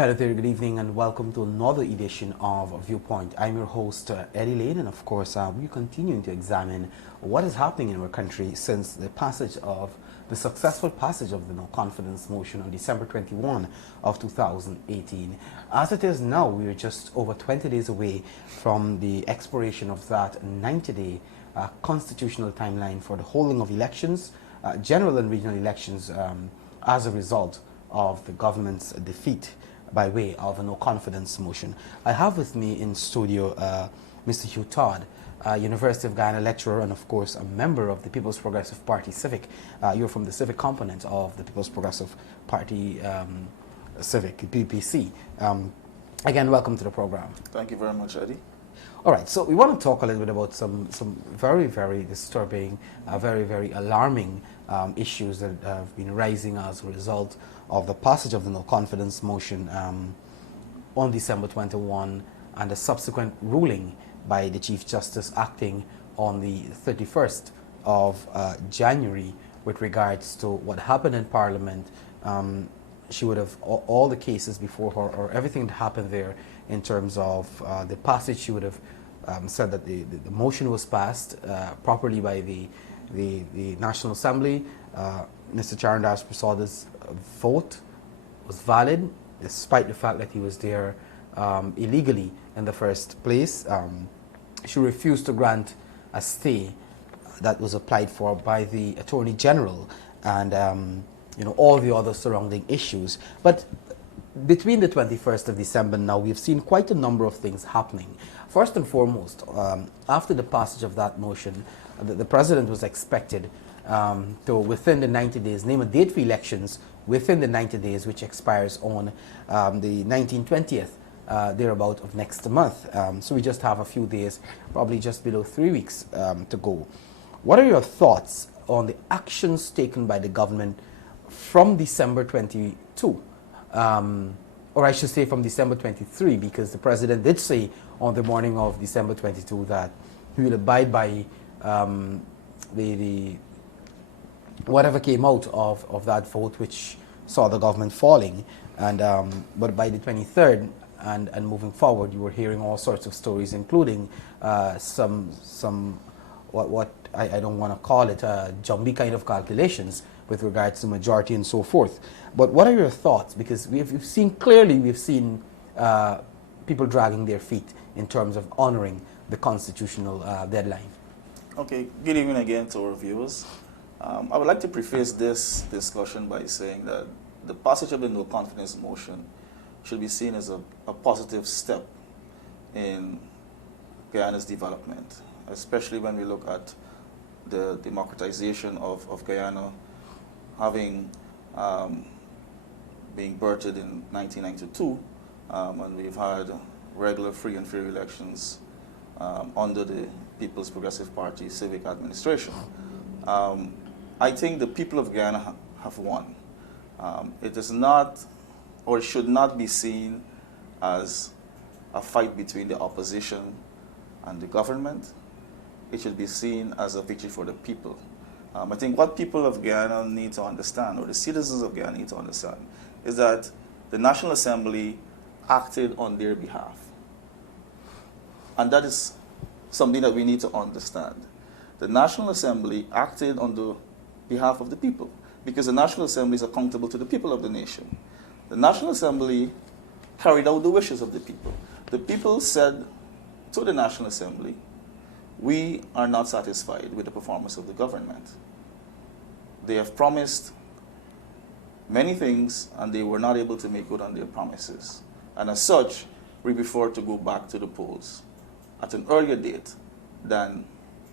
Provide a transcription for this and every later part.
Hello there, good evening, and welcome to another edition of Viewpoint. I'm your host, Eddie Lane, and of course, we're continuing to examine what is happening in our country since the successful passage of the no confidence motion on December 21 of 2018. As it is now, we are just over 20 days away from the expiration of that 90-day constitutional timeline for the holding of elections, general and regional elections, as a result of the government's defeat by way of a no confidence motion. I have with me in studio Mr. Hugh Todd, University of Guyana lecturer and of course a member of the People's Progressive Party Civic. You're from the civic component of the People's Progressive Party Civic, PPC. Again, welcome to the program. Thank you very much, Eddie. All right, so we want to talk a little bit about some very, very disturbing, very, very alarming issues that have been rising as a result of the passage of the no confidence motion on December 21 and the subsequent ruling by the Chief Justice acting on the 31st of January with regards to what happened in Parliament. She would have all the cases before her, or everything that happened there in terms of the passage. She would have said that the motion was passed properly by the National Assembly. Mr. Charandas Prasad's vote was valid, despite the fact that he was there illegally in the first place. She refused to grant a stay that was applied for by the Attorney General and all the other surrounding issues. But between the 21st of December now, we've seen quite a number of things happening. First and foremost, after the passage of that motion, the President was expected to, within the 90 days, name a date for elections within the 90 days, which expires on the 1920th, thereabout of next month. So we just have a few days, probably just below 3 weeks to go. What are your thoughts on the actions taken by the government from December 22? Or I should say from December 23, because the President did say on the morning of December 22 that he will abide by the whatever came out of that vote, which saw the government falling. And but by the 23rd and moving forward, you were hearing all sorts of stories, including some what I don't want to call it jumbie kind of calculations with regards to majority and so forth. But what are your thoughts? Because we've seen people dragging their feet in terms of honoring the constitutional deadline. Okay, good evening again to our viewers. I would like to preface this discussion by saying that the passage of the no confidence motion should be seen as a positive step in Guyana's development, especially when we look at the democratization of Guyana, having being birthed in 1992, and we've had regular free and fair elections under the People's Progressive Party civic administration. I think the people of Guyana have won. It is not, or it should not be seen as a fight between the opposition and the government. It should be seen as a victory for the people. I think what people of Guyana need to understand, or the citizens of Guyana need to understand, is that the National Assembly acted on their behalf. And that is something that we need to understand. The National Assembly acted on the behalf of the people, because the National Assembly is accountable to the people of the nation. The National Assembly carried out the wishes of the people. The people said to the National Assembly, we are not satisfied with the performance of the government. They have promised many things and they were not able to make good on their promises. And as such, we prefer to go back to the polls at an earlier date than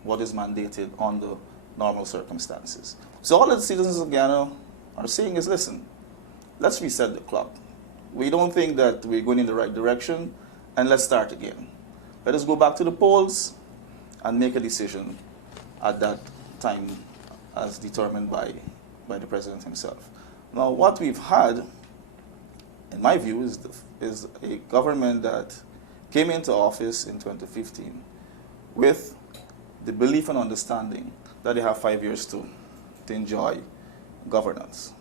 what is mandated under normal circumstances. So all that the citizens of Guyana are saying is, listen, let's reset the clock. We don't think that we're going in the right direction, and let's start again. Let us go back to the polls and make a decision at that time as determined by the President himself. Now, what we've had, in my view, is a government that came into office in 2015 with the belief and understanding that they have 5 years to enjoy governance.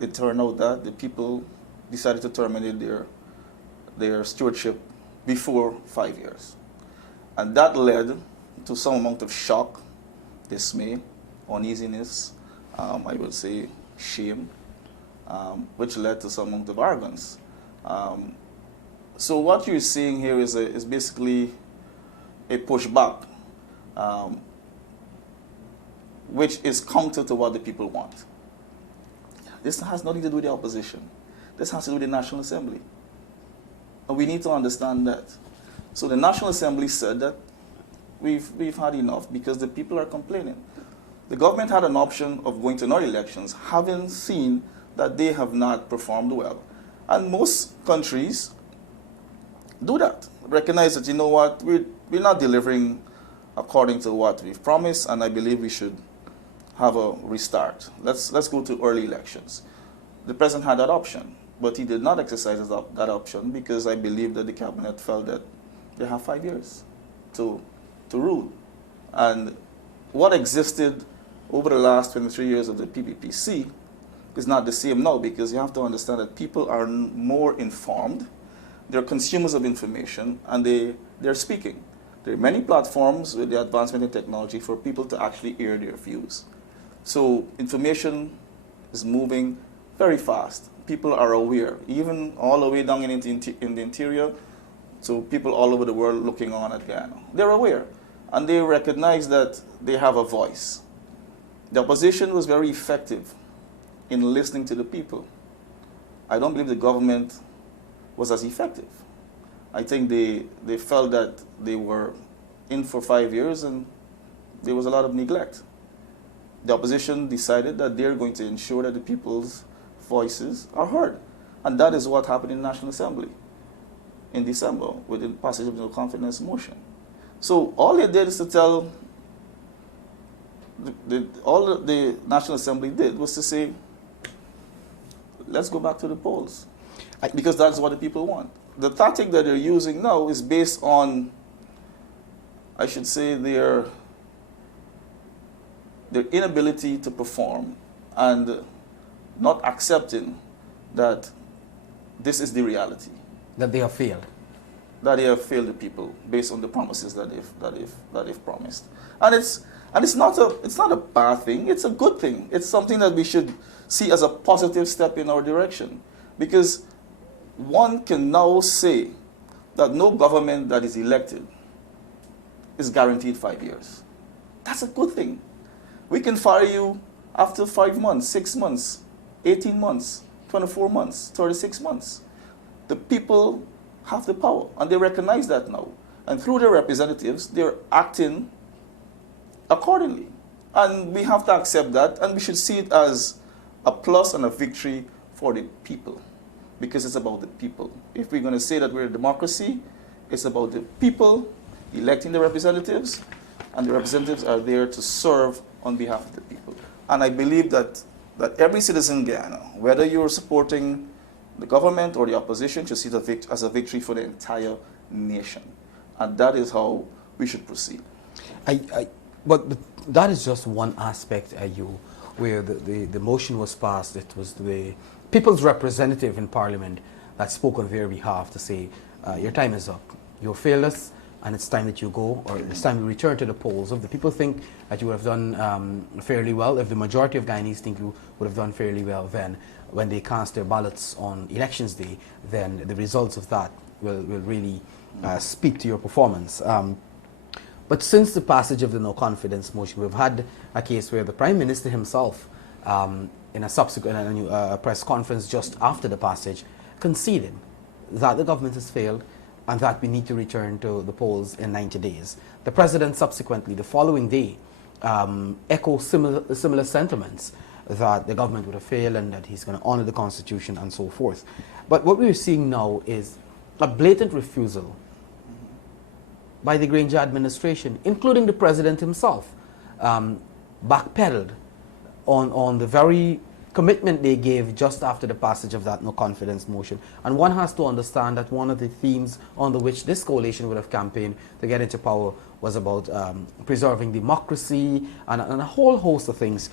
It turned out that the people decided to terminate their stewardship before 5 years. And that led to some amount of shock, dismay, uneasiness, I would say shame, which led to some amount of arrogance. So what you're seeing here is basically a pushback, which is counter to what the people want. This has nothing to do with the opposition. This has to do with the National Assembly. And we need to understand that. So the National Assembly said that we've had enough because the people are complaining. The government had an option of going to another elections, having seen that they have not performed well. And most countries do that. Recognize that, you know what, we're not delivering according to what we've promised, and I believe we should have a restart. Let's go to early elections. The president had that option, but he did not exercise that option because I believe that the cabinet felt that they have 5 years to rule. And what existed over the last 23 years of the PPPC is not the same now, because you have to understand that people are more informed, they're consumers of information, and they're speaking. There are many platforms with the advancement in technology for people to actually air their views. So information is moving very fast. People are aware, even all the way down in the interior, so people all over the world looking on at Guyana. They're aware, and they recognize that they have a voice. The opposition was very effective in listening to the people. I don't believe the government was as effective. I think they felt that they were in for 5 years and there was a lot of neglect. The opposition decided that they're going to ensure that the people's voices are heard. And that is what happened in the National Assembly in December with the passage of the no confidence motion. So all they did is to tell, all the National Assembly did was to say, let's go back to the polls, because that's what the people want. The tactic that they're using now is based on, I should say, their inability to perform and not accepting that this is the reality. That they have failed. That they have failed the people based on the promises that they've promised. And it's not a bad thing, it's a good thing. It's something that we should see as a positive step in our direction. Because one can now say that no government that is elected is guaranteed 5 years. That's a good thing. We can fire you after 5 months, 6 months, 18 months, 24 months, 36 months. The people have the power, and they recognize that now. And through their representatives, they're acting accordingly. And we have to accept that, and we should see it as a plus and a victory for the people, because it's about the people. If we're going to say that we're a democracy, it's about the people electing the representatives, and the representatives are there to serve on behalf of the people. And I believe that every citizen in Guyana, whether you're supporting the government or the opposition, should see it as a victory for the entire nation. And that is how we should proceed. But that is just one aspect, where the motion was passed. It was the people's representative in Parliament that spoke on their behalf to say, your time is up. You failed us, and it's time that you go, or it's time you return to the polls. If the people think that you would have done fairly well, if the majority of Guyanese think you would have done fairly well, then when they cast their ballots on elections day, then the results of that will really speak to your performance. But since the passage of the no confidence motion, we've had a case where the Prime Minister himself, in a subsequent press conference just after the passage, conceded that the government has failed and that we need to return to the polls in 90 days. The President subsequently, the following day, echoed similar sentiments, that the government would have failed and that he's going to honor the Constitution and so forth. But what we're seeing now is a blatant refusal by the Granger administration, including the President himself, backpedaled on the very commitment they gave just after the passage of that no confidence motion. And one has to understand that one of the themes under which this coalition would have campaigned to get into power was about preserving democracy and a whole host of things,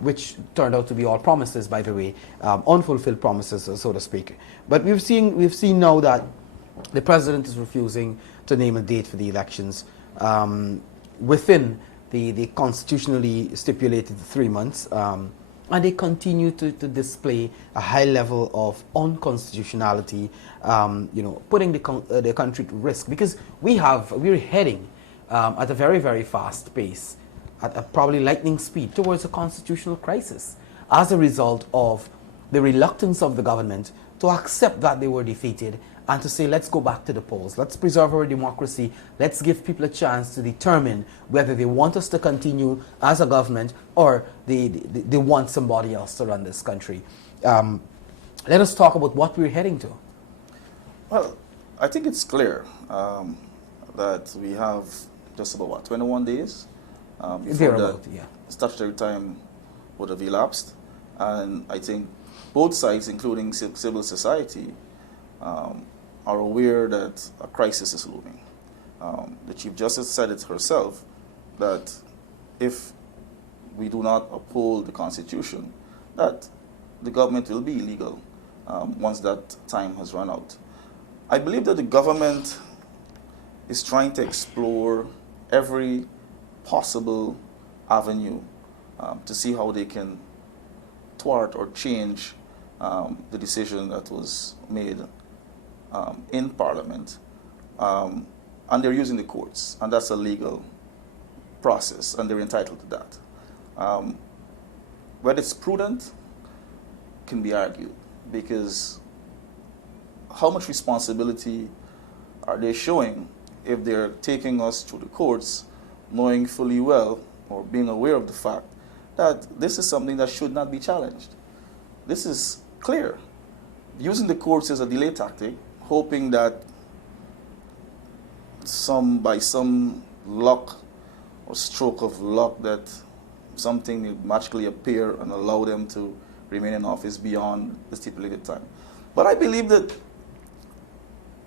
which turned out to be all promises, by the way, unfulfilled promises, so to speak. But we've seen now that the president is refusing to name a date for the elections within the constitutionally stipulated 3 months. And they continue to display a high level of unconstitutionality, putting the country to risk, because we're heading at a very, very fast pace, at a probably lightning speed, towards a constitutional crisis as a result of the reluctance of the government to accept that they were defeated and to say, let's go back to the polls, let's preserve our democracy, let's give people a chance to determine whether they want us to continue as a government or they want somebody else to run this country. Let us talk about what we're heading to. Well, I think it's clear that we have just about, 21 days before the statutory time would have elapsed. And I think both sides, including civil society, are aware that a crisis is looming. The Chief Justice said it herself, that if we do not uphold the Constitution, that the government will be illegal once that time has run out. I believe that the government is trying to explore every possible avenue to see how they can thwart or change the decision that was made in Parliament, and they're using the courts, and that's a legal process, and they're entitled to that. Whether it's prudent can be argued, because how much responsibility are they showing if they're taking us through the courts, knowing fully well or being aware of the fact that this is something that should not be challenged? This is clear. Using the courts as a delay tactic, hoping that by some luck or stroke of luck that something will magically appear and allow them to remain in office beyond the stipulated time. But I believe that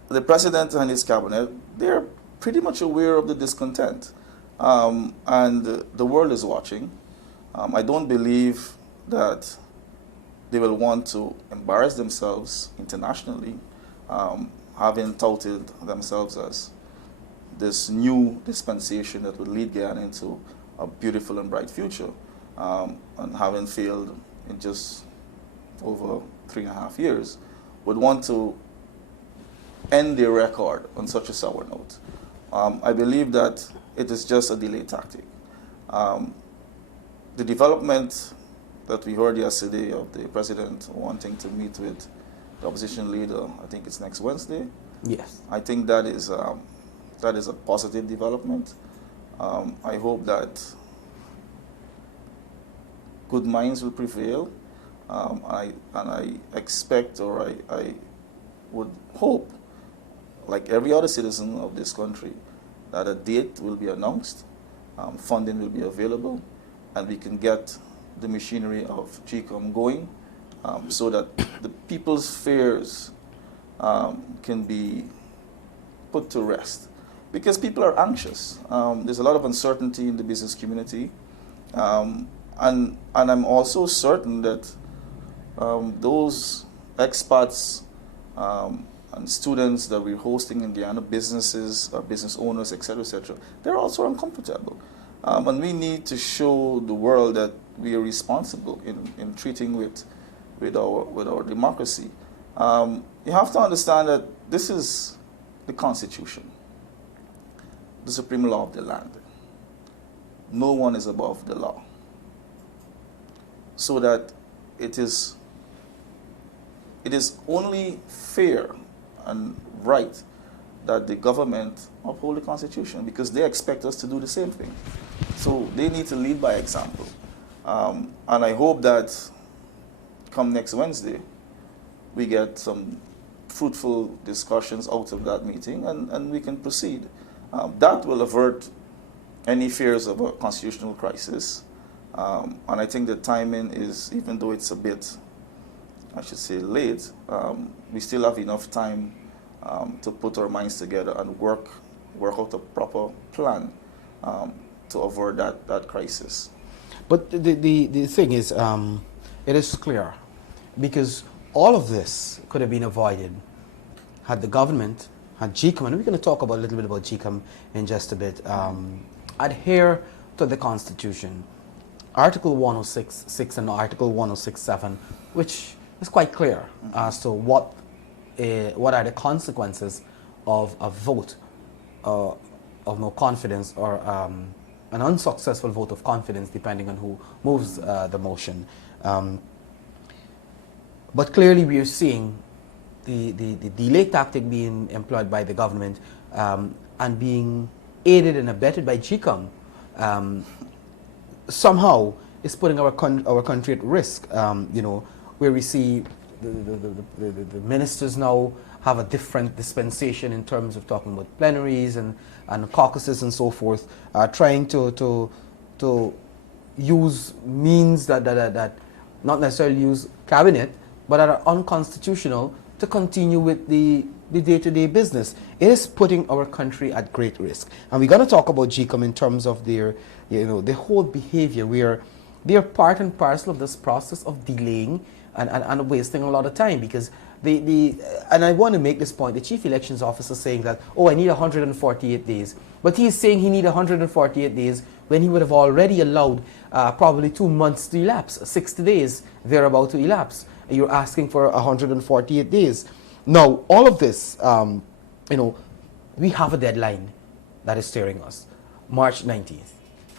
the president and his cabinet, they're pretty much aware of the discontent. And the world is watching. I don't believe that they will want to embarrass themselves internationally, having touted themselves as this new dispensation that would lead Guyana into a beautiful and bright future, and having failed in just over 3.5 years, would want to end their record on such a sour note. I believe that it is just a delay tactic. The development that we heard yesterday of the president wanting to meet with the opposition leader, I think it's next Wednesday. Yes. I think that is a positive development. I hope that good minds will prevail. I expect, or I would hope, like every other citizen of this country, that a date will be announced, funding will be available, and we can get the machinery of GECOM going, so that the people's fears can be put to rest. Because people are anxious. There's a lot of uncertainty in the business community. And I'm also certain that those expats and students that we're hosting in Guyana, businesses, business owners, etc., they're also uncomfortable. And we need to show the world that we are responsible in treating with our democracy. You have to understand that this is the Constitution, the supreme law of the land. No one is above the law. So that it is only fair and right that the government uphold the Constitution, because they expect us to do the same thing. So they need to lead by example. And I hope that come next Wednesday, we get some fruitful discussions out of that meeting, and we can proceed. That will avert any fears of a constitutional crisis, And I think the timing is, even though it's a bit, I should say, late, we still have enough time to put our minds together and work out a proper plan to avoid that crisis. But the thing is, it is clear, because all of this could have been avoided had the government, had GECOM, and we're going to talk about a little bit about GECOM in just a bit, adhere to the Constitution. Article 106.6 and Article 106.7, which is quite clear as to what are the consequences of a vote of no confidence, or an unsuccessful vote of confidence, depending on who moves the motion. But clearly we are seeing the delay tactic being employed by the government, and being aided and abetted by GECOM, somehow is putting our country at risk. Where we see the ministers now have a different dispensation in terms of talking about plenaries and caucuses and so forth, trying to use means that not necessarily use cabinet, but that are unconstitutional to continue with the day-to-day business. It is putting our country at great risk. And we're going to talk about GECOM in terms of their whole behavior, where they are part and parcel of this process of delaying and wasting a lot of time, because and I want to make this point, the Chief Elections Officer saying that, I need 148 days. But he's saying he needs 148 days when he would have already allowed probably 2 months to elapse, 60 days thereabout to elapse. You're asking for 148 days. Now, all of this, we have a deadline that is staring us, March 19th.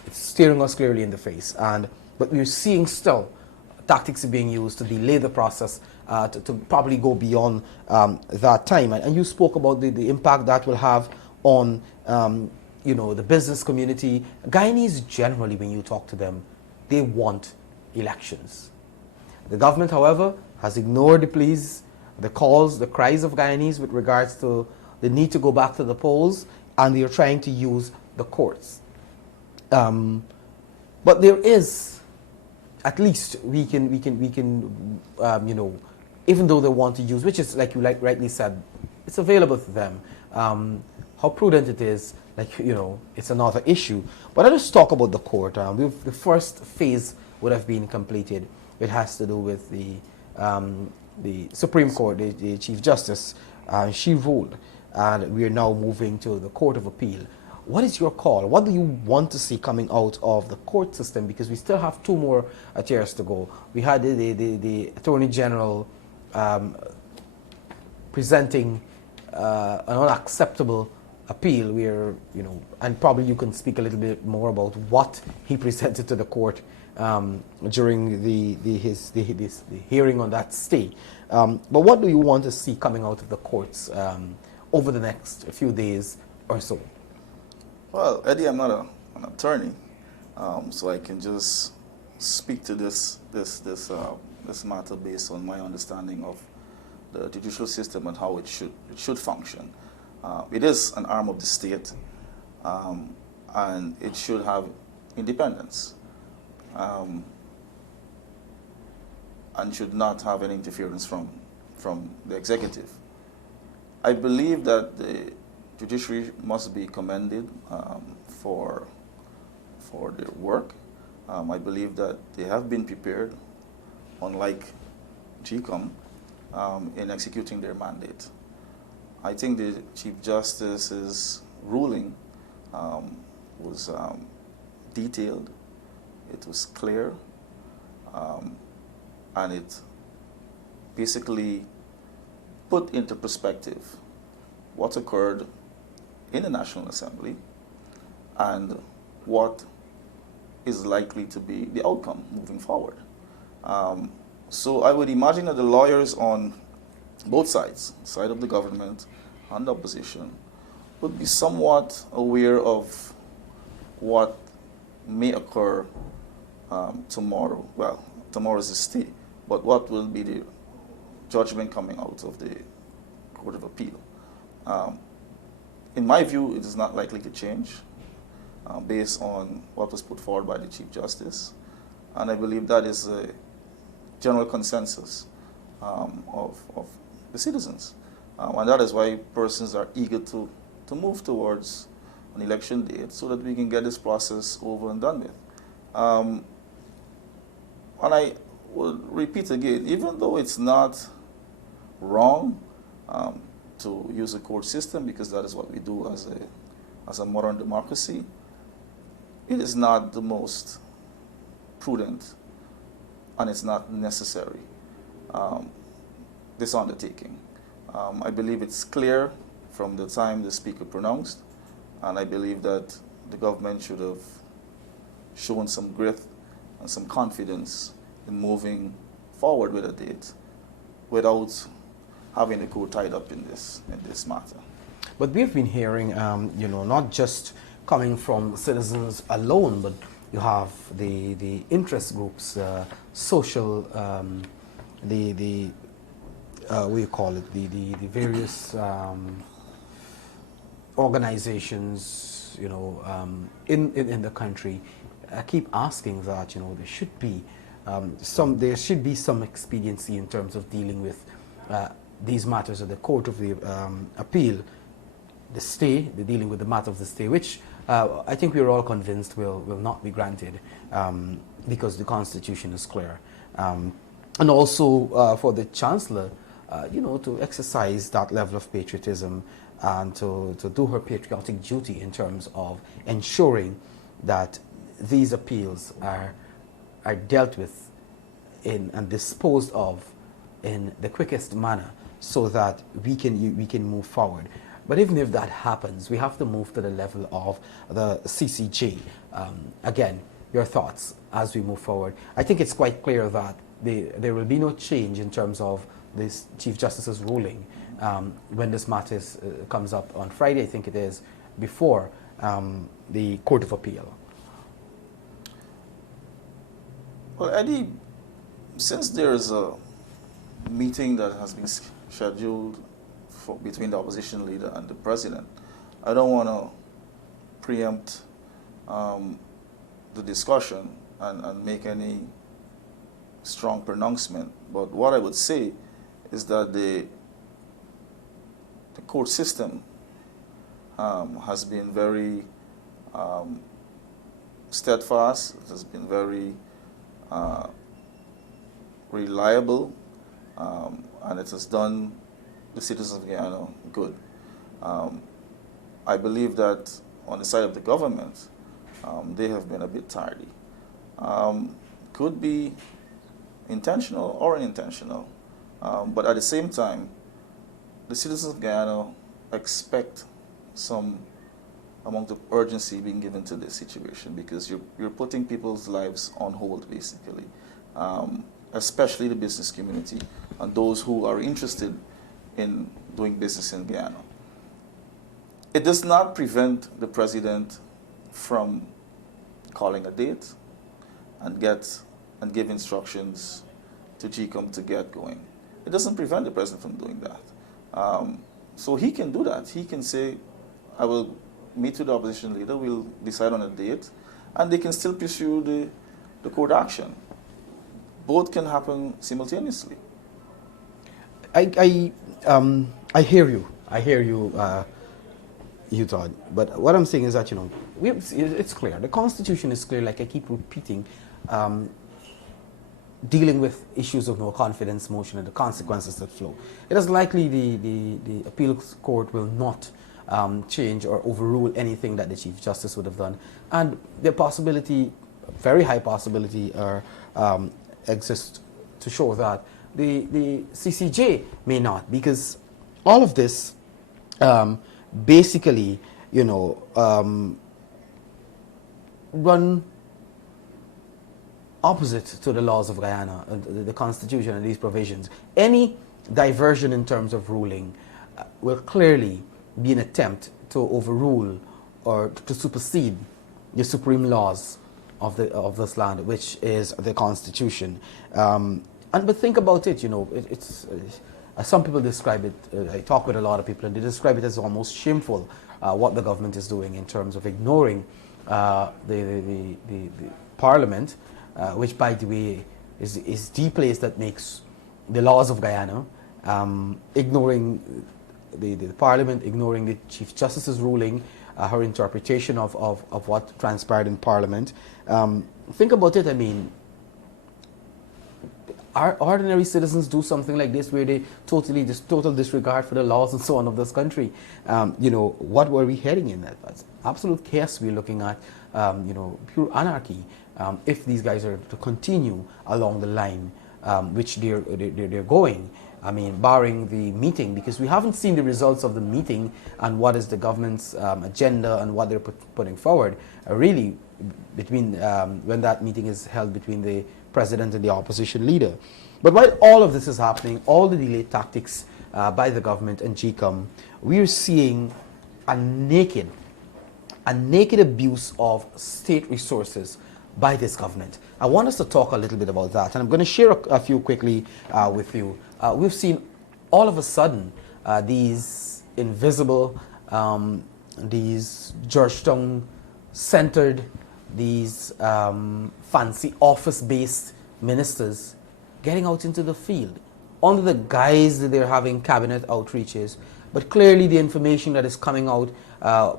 It's staring us clearly in the face, but we're seeing still tactics are being used to delay the process, to probably go beyond that time. And you spoke about the impact that will have on the business community. Guyanese generally, when you talk to them, they want elections. The government, however, has ignored the pleas, the calls, the cries of Guyanese with regards to the need to go back to the polls, and they are trying to use the courts. But there is, at least we can even though they want to use, which is like you rightly said, it's available to them. How prudent it is, it's another issue. But I'll just talk about the court. The first phase would have been completed. It has to do with the Supreme Court, the Chief Justice. She ruled, and we are now moving to the Court of Appeal. What is your call? What do you want to see coming out of the court system? Because we still have 2 more tiers to go. We had the Attorney General presenting an unacceptable appeal, where, and probably you can speak a little bit more about what he presented to the court during the hearing on that stay. But what do you want to see coming out of the courts over the next few days or so? Well, Eddie, I'm not an attorney, so I can just speak to this matter based on my understanding of the judicial system and how it should function. It is an arm of the state, and it should have independence, and should not have any interference from the executive. I believe that the judiciary must be commended for their work. I believe that they have been prepared, unlike GECOM, in executing their mandate. I think the Chief Justice's ruling was detailed, it was clear, and it basically put into perspective what occurred in the National Assembly and what is likely to be the outcome moving forward. So I would imagine that the lawyers on both sides, side of the government and the opposition, would be somewhat aware of what may occur tomorrow. Well, tomorrow is the stay, but what will be the judgment coming out of the Court of Appeal. In my view, it is not likely to change based on what was put forward by the Chief Justice. And I believe that is a general consensus of the citizens. And that is why persons are eager to move towards an election date so that we can get this process over and done with. And I will repeat again, even though it's not wrong to use a court system, because that is what we do as a modern democracy, it is not the most prudent, and it's not necessary, this undertaking. I believe it's clear from the time the speaker pronounced, and I believe that the government should have shown some grit and some confidence in moving forward with a date without having the court tied up in this matter. But we've been hearing, you know, not just coming from citizens alone, but you have the interest groups, social, what do you call it, the various organizations, you know, in the country. I keep asking that, you know, there should be some expediency in terms of dealing with these matters at the Court of the Appeal, the stay, the dealing with the matter of the stay, which I think we're all convinced will not be granted because the Constitution is clear. And also for the Chancellor, you know, to exercise that level of patriotism and to do her patriotic duty in terms of ensuring that these appeals are dealt with and disposed of in the quickest manner so that we can move forward. But even if that happens, we have to move to the level of the CCJ. Again, your thoughts as we move forward. I think it's quite clear that there will be no change in terms of this Chief Justice's ruling when this matter comes up on Friday, I think it is, before the Court of Appeal. Well, Eddie, since there is a meeting that has been scheduled between the opposition leader and the president, I don't want to preempt the discussion and make any strong pronouncement. But what I would say is that the court system has been very steadfast. It has been very reliable, and it has done the citizens of Guyana good. I believe that on the side of the government, they have been a bit tardy. Could be intentional or unintentional, but at the same time, the citizens of Guyana expect some amount of urgency being given to this situation, because you're putting people's lives on hold, basically, especially the business community and those who are interested in doing business in Guyana. It does not prevent the president from calling a date and give instructions to GECOM to get going. It doesn't prevent the president from doing that. So he can do that. He can say, I will meet with the opposition leader, we'll decide on a date, and they can still pursue the court action. Both can happen simultaneously. I hear you. I hear you, Todd. But what I'm saying is that, you know, it's clear. The Constitution is clear, like I keep repeating, dealing with issues of no confidence motion and the consequences that flow. It is likely the appeals court will not change or overrule anything that the Chief Justice would have done. And the possibility, very high possibility, exists to show that the CCJ may not, because all of this basically, you know, run opposite to the laws of Guyana, the Constitution and these provisions. Any diversion in terms of ruling will clearly be an attempt to overrule or to supersede the supreme laws of this land, which is the Constitution. But think about it, you know, it's some people describe it, I talk with a lot of people, and they describe it as almost shameful what the government is doing in terms of ignoring the Parliament which, by the way, is the place that makes the laws of Guyana, ignoring the Parliament, ignoring the Chief Justice's ruling, her interpretation of what transpired in Parliament. Think about it. I mean, our ordinary citizens do something like this where they total disregard for the laws and so on of this country. What were we heading in? That's absolute chaos we're looking at, pure anarchy, if these guys are to continue along the line which they're going. I mean, barring the meeting, because we haven't seen the results of the meeting and what is the government's agenda and what they're putting forward, really, between when that meeting is held between the president and the opposition leader. But while all of this is happening, all the delayed tactics by the government and GECOM, we're seeing a naked abuse of state resources by this government. I want us to talk a little bit about that, and I'm going to share a few quickly with you. We've seen all of a sudden these invisible, these Georgetown-centered, these fancy office-based ministers getting out into the field under the guise that they're having cabinet outreaches. But clearly the information that is coming out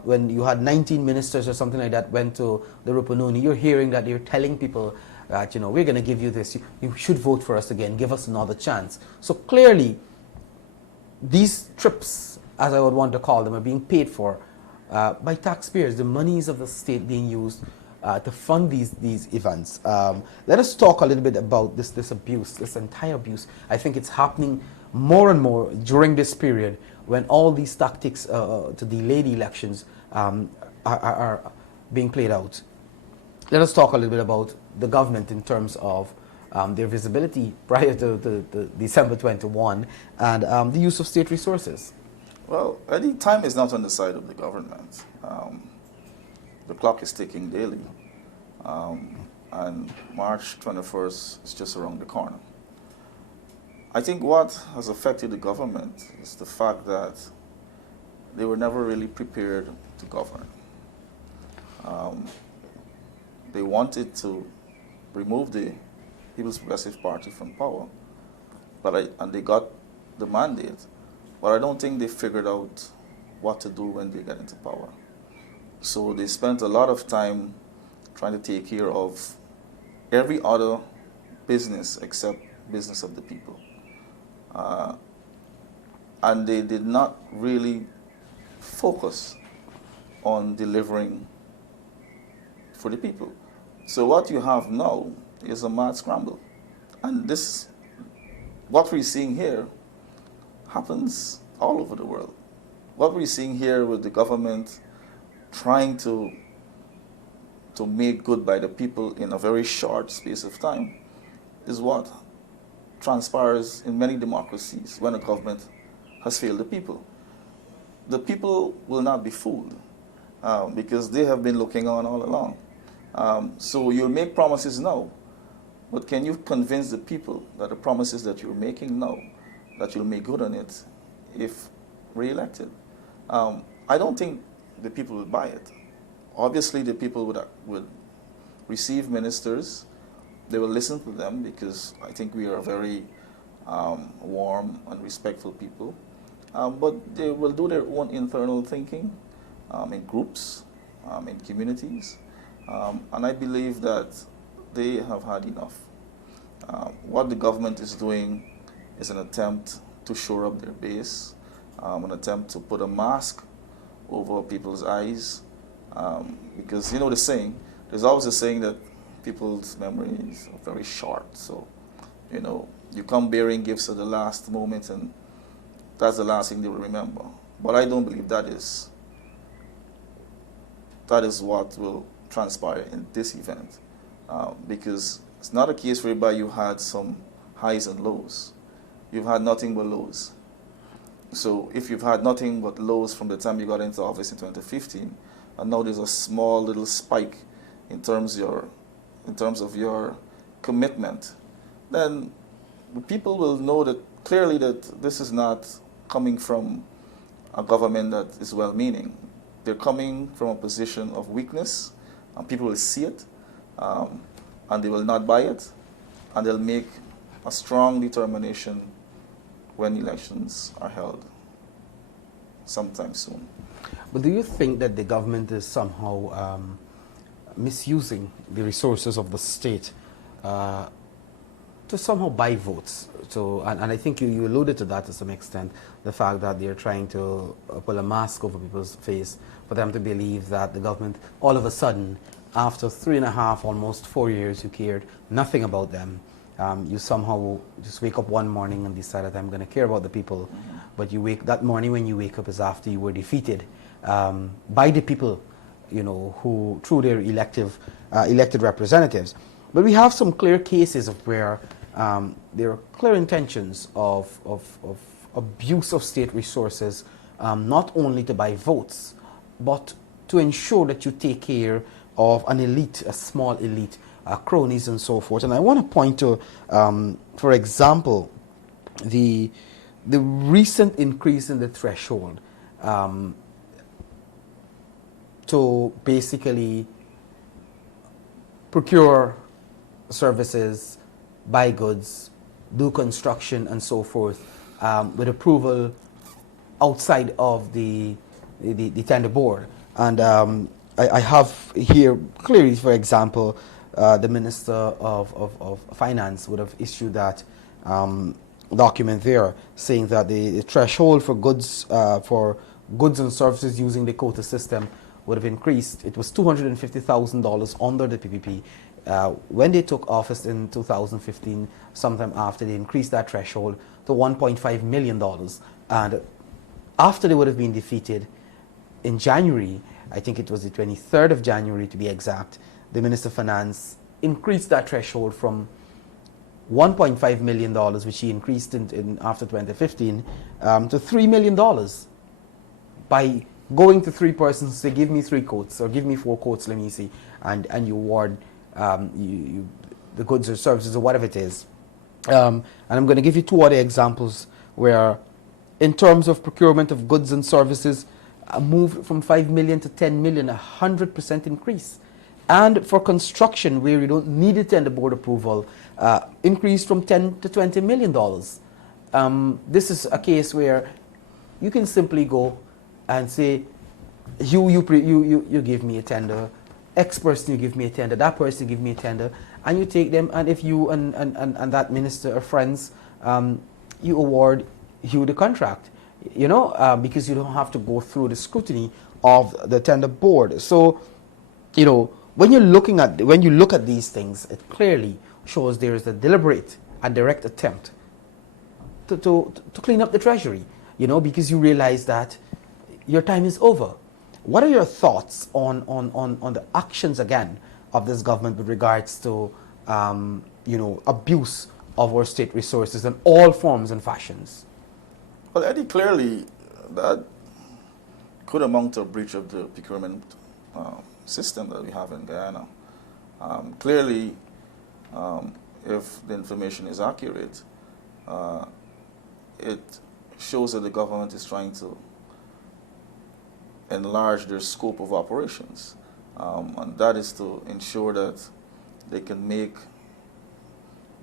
when you had 19 ministers or something like that went to the Rupununi, you're hearing that they're telling people that, we're going to give you this, you should vote for us again, give us another chance. So clearly these trips, as I would want to call them, are being paid for by taxpayers, the monies of the state being used to fund these events. Let us talk a little bit about this abuse, this entire abuse. I think it's happening more and more during this period when all these tactics to delay the elections are being played out. Let us talk a little bit about the government in terms of their visibility prior to December 21 and the use of state resources. Well, Eddie, time is not on the side of the government. The clock is ticking daily, and March 21st is just around the corner. I think what has affected the government is the fact that they were never really prepared to govern. They wanted to remove the People's Progressive Party from power, and they got the mandate, but I don't think they figured out what to do when they got into power. So they spent a lot of time trying to take care of every other business except business of the people. And they did not really focus on delivering for the people. So what you have now is a mad scramble. And what we're seeing here happens all over the world. What we're seeing here with the government trying to make good by the people in a very short space of time is what transpires in many democracies when a government has failed the people. The people will not be fooled because they have been looking on all along. So you'll make promises now, but can you convince the people that the promises that you're making now, that you'll make good on it if re-elected? I don't think the people would buy it. Obviously, the people would receive ministers. They will listen to them because I think we are very warm and respectful people. But they will do their own internal thinking in groups, in communities. And I believe that they have had enough. What the government is doing is an attempt to shore up their base, an attempt to put a mask over people's eyes. Because the saying, there's always a saying that people's memories are very short. So, you come bearing gifts at the last moment and that's the last thing they will remember. But I don't believe that is what will transpire in this event. Because it's not a case whereby you had some highs and lows. You've had nothing but lows. So if you've had nothing but lows from the time you got into office in 2015, and now there's a small little spike in terms of your commitment, then the people will know that clearly that this is not coming from a government that is well-meaning. They're coming from a position of weakness, and people will see it. and they will not buy it, and they'll make a strong determination when elections are held sometime soon. But do you think that the government is somehow misusing the resources of the state to somehow buy votes? So, and I think you alluded to that to some extent, the fact that they're trying to pull a mask over people's face for them to believe that the government, all of a sudden, after 3.5, almost 4 years, you cared nothing about them. You somehow just wake up one morning and decide that I'm going to care about the people. But that morning when you wake up is after you were defeated by the people, you know, who through their elected representatives. But we have some clear cases of where there are clear intentions of abuse of state resources, not only to buy votes, but to ensure that you take care of an elite, a small elite, cronies and so forth. And I want to point to, for example, the recent increase in the threshold to basically procure services, buy goods, do construction and so forth with approval outside of the tender board. And I have here clearly, for example, the Minister of Finance would have issued that document there saying that the threshold for goods and services using the quota system would have increased. It was $250,000 under the PPP. When they took office in 2015, sometime after, they increased that threshold to $1.5 million. And after they would have been defeated in January, I think it was the 23rd of January to be exact, the Minister of Finance increased that threshold from $1.5 million, which he increased in after 2015, to $3 million by going to 3 persons, say, give me 3 quotes, or give me 4 quotes, let me see, and you award the goods or services or whatever it is. And I'm going to give you 2 other examples where, in terms of procurement of goods and services, a move from 5 million to 10 million, 100% increase. And for construction, where you don't need a tender board approval, increased from 10 to 20 million dollars. This is a case where you can simply go and say, you give me a tender, X person you give me a tender, that person give me a tender, and you take them, and if you and that minister are friends, you award you the contract, you know, because you don't have to go through the scrutiny of the tender board. So, you know, when you look at these things, it clearly shows there is a deliberate and direct attempt to clean up the treasury, you know, because you realize that your time is over. What are your thoughts on the actions again of this government with regards to you know, abuse of our state resources in all forms and fashions? Well, Eddie, clearly that could amount to a breach of the procurement system that we have in Guyana. Clearly, if the information is accurate, it shows that the government is trying to enlarge their scope of operations, and that is to ensure that they can make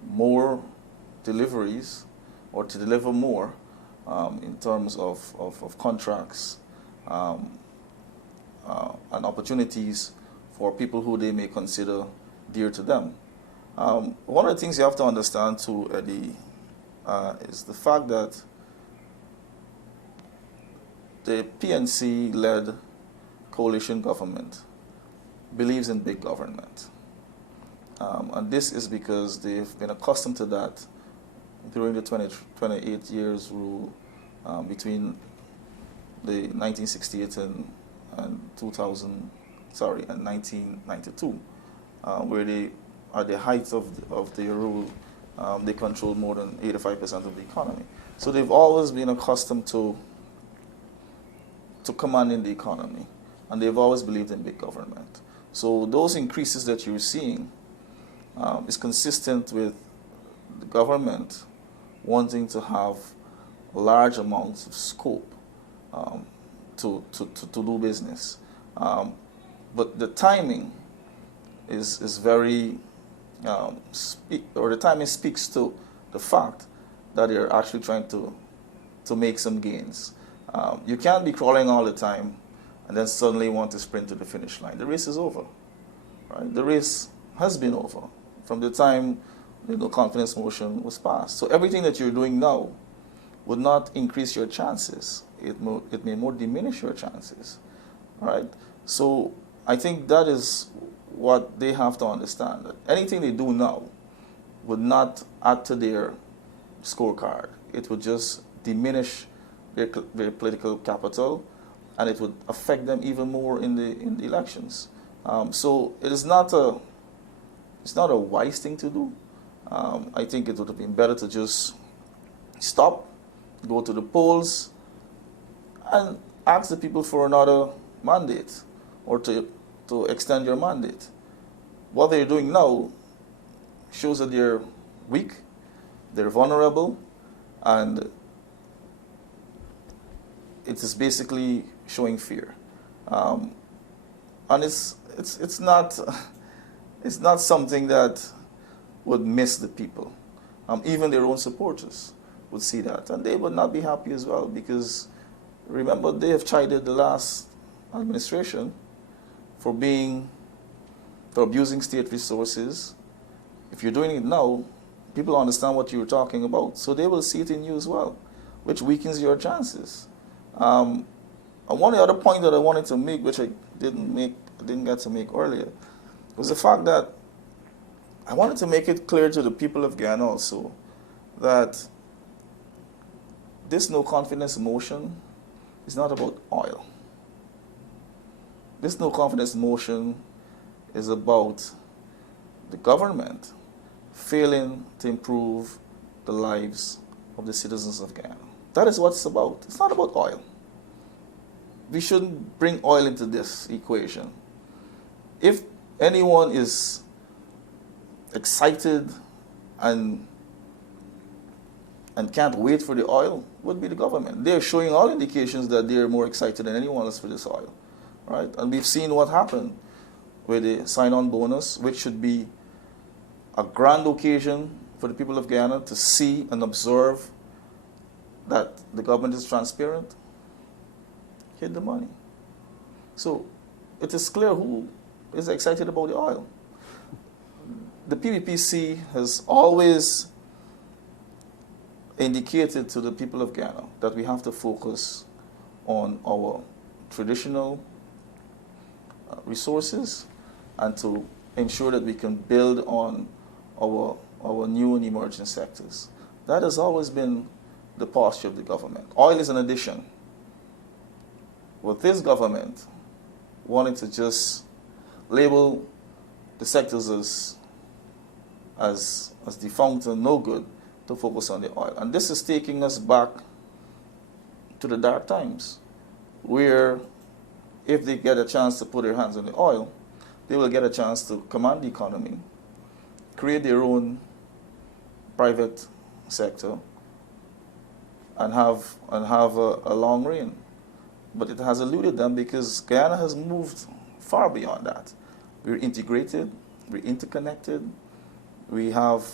more deliveries or to deliver more in terms of contracts and opportunities for people who they may consider dear to them. One of the things you have to understand too, Eddie, is the fact that the PNC-led coalition government believes in big government. And this is because they've been accustomed to that during the 28 years rule between the 1968 and 1992, where they, at the height of their rule, they controlled more than 85% of the economy. So they've always been accustomed to commanding the economy, and they've always believed in big government. So those increases that you're seeing is consistent with the government wanting to have large amounts of scope to do business. But the timing is very the timing speaks to the fact that they're actually trying to make some gains. You can't be crawling all the time and then suddenly want to sprint to the finish line. The race is over, right? The race has been over from the time the no confidence motion was passed. So everything that you're doing now would not increase your chances. It may more diminish your chances, right? So I think that is what they have to understand, that anything they do now would not add to their scorecard. It would just diminish their political capital, and it would affect them even more in the elections. So it's not a wise thing to do. I think it would have been better to just stop, go to the polls, and ask the people for another mandate, or to extend your mandate. What they're doing now shows that they're weak, they're vulnerable, and it is basically showing fear. And it's not something that would miss the people. Even their own supporters would see that, and they would not be happy as well, because remember, they have chided the last administration for abusing state resources. If you're doing it now, people understand what you're talking about, so they will see it in you as well, which weakens your chances. And one other point that I wanted to make, which I didn't get to make earlier, was the fact that I wanted to make it clear to the people of Guyana also that this no confidence motion is not about oil. This no confidence motion is about the government failing to improve the lives of the citizens of Guyana. That is what it's about. It's not about oil. We shouldn't bring oil into this equation. If anyone is excited and can't wait for the oil, would be the government. They're showing all indications that they're more excited than anyone else for this oil, right? And we've seen what happened with the sign-on bonus, which should be a grand occasion for the people of Guyana to see and observe that the government is transparent. Hid the money. So it is clear who is excited about the oil. The PPPC has always indicated to the people of Guyana that we have to focus on our traditional resources and to ensure that we can build on our new and emerging sectors. That has always been the posture of the government. Oil is an addition. With this government wanting to just label the sectors as defunct and no good, to focus on the oil. And this is taking us back to the dark times, where if they get a chance to put their hands on the oil, they will get a chance to command the economy, create their own private sector, and have a long reign. But it has eluded them because Guyana has moved far beyond that. We're integrated, we're interconnected, we have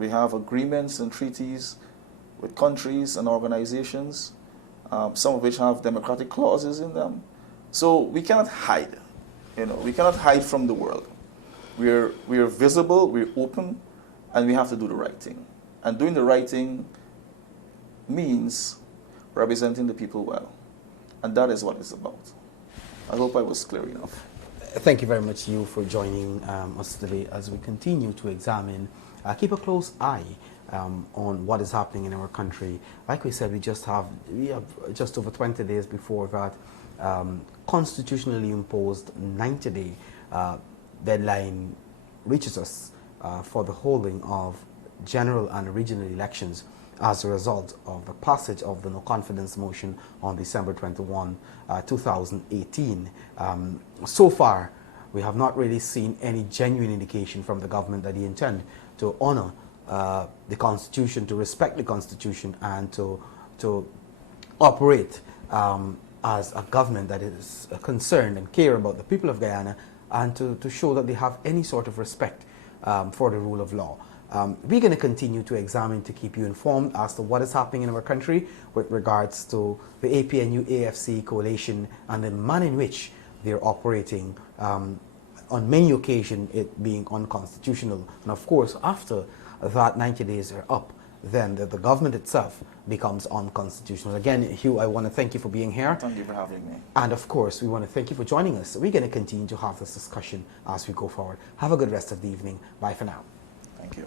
agreements and treaties with countries and organizations, some of which have democratic clauses in them. So we cannot hide, we cannot hide from the world. We are visible, we're open, and we have to do the right thing. And doing the right thing means representing the people well. And that is what it's about. I hope I was clear enough. Thank you very much, you, for joining us today as we continue to examine, keep a close eye on what is happening in our country. Like we said, we have just over 20 days before that constitutionally imposed 90-day deadline reaches us for the holding of general and regional elections as a result of the passage of the no confidence motion on December 21, 2018. So far, we have not really seen any genuine indication from the government that they intend to honor the Constitution, to respect the Constitution, and to operate as a government that is concerned and care about the people of Guyana, and to show that they have any sort of respect for the rule of law. We're going to continue to examine to keep you informed as to what is happening in our country with regards to the APNU+AFC coalition and the manner in which they're operating, on many occasions it being unconstitutional. And of course, after that 90 days are up, then the government itself becomes unconstitutional. Again, Hugh, I want to thank you for being here. Thank you for having me. And of course, we want to thank you for joining us. We're going to continue to have this discussion as we go forward. Have a good rest of the evening. Bye for now. Thank you.